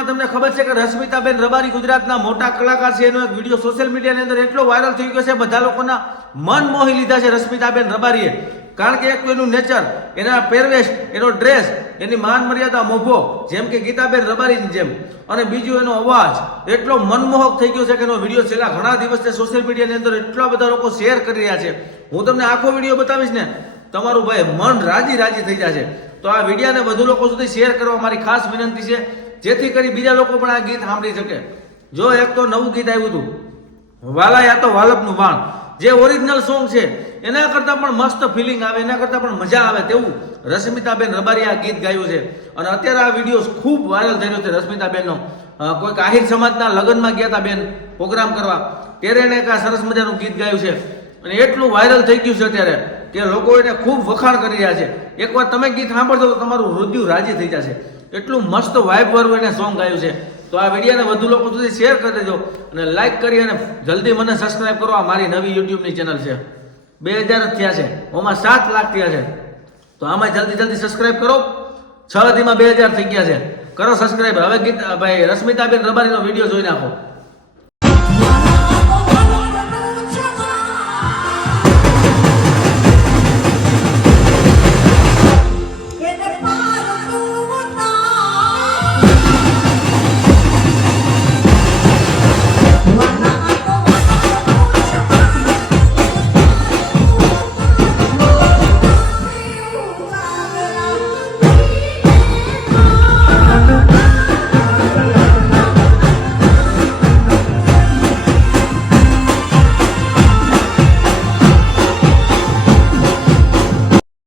વિડીયોમાં તમને ખબર છે કે રશ્મિતાબેન રબારી ગુજરાતના મોટા કલાકાર છે. એનો એક વિડીયો સોશિયલ મીડિયાની અંદર એટલો વાયરલ થઈ ગયો છે, બધા લોકોના મન મોહી લીધા છે રશ્મિતાબેન રબારીએ. કારણ કે એક તો એનું નેચર, એના પહેરવેશ, એનો ડ્રેસ, એની માન મર્યાદા મોભો જેમ કે ગીતાબેન રબારીની જેમ, અને બીજું એનો અવાજ એટલો મનમોહક થઈ ગયો છે કે એનો વિડીયો છેલ્લા ઘણા દિવસથી સોશિયલ મીડિયાની અંદર એટલા બધા લોકો શેર કરી રહ્યા છે. હું તમને આખો વિડીયો બતાવીશ ને, તમારું ભાઈ મન રાજી થઈ જશે. તો આ વિડીયોને વધુ લોકો સુધી શેર કરવા મારી ખાસ વિનંતી છે, જેથી કરી બીજા લોકો પણ આ ગીત સાંભળી શકે. જો એક તો નવું ગીત આવ્યું હતું, વાલા યા તો વાલપનું વાણ, જે ઓરિજિનલ સોંગ છે એના કરતાં પણ મસ્ત ફિલિંગ આવે, એના કરતાં પણ મજા આવે તેવું રશ્મિતાબેન રબારીએ આ ગીત ગાયું છે. અને અત્યારે આ વિડીયો ખૂબ વાયરલ થઈ રહ્યો છે રશ્મિતાબેનનો. કોઈક આહિર સમાજના લગ્નમાં ગયા હતા બેન પ્રોગ્રામ કરવા, ત્યારે એને એક આ સરસ મજાનું ગીત ગાયું છે અને એટલું વાયરલ થઈ ગયું છે અત્યારે કે લોકો એને ખૂબ વખાણ કરી રહ્યા છે. એકવાર તમે ગીત સાંભળશો તો તમારું હૃદય રાજી થઈ જશે. એટલું મસ્ત વાઇબ વાળું એને સોંગ ગાયું છે. તો આ વિડીયોને વધુ લોકો સુધી શેર કરી દેજો અને લાઇક કરી અને જલ્દી મને સબસ્ક્રાઇબ કરો. આ મારી નવી યુટ્યુબની ચેનલ છે, 2000 જ થયા છે, ઓમાં 7 લાખ થયા છે. તો આમાં જલ્દી સબસ્ક્રાઇબ કરો. 6 દીમાં 2000 થઈ ગયા છે. કરો સબસ્ક્રાઇબ. હવે ગીત ભાઈ રશ્મિતાબેન રબારીનો વિડીયો જોઈ નાખો.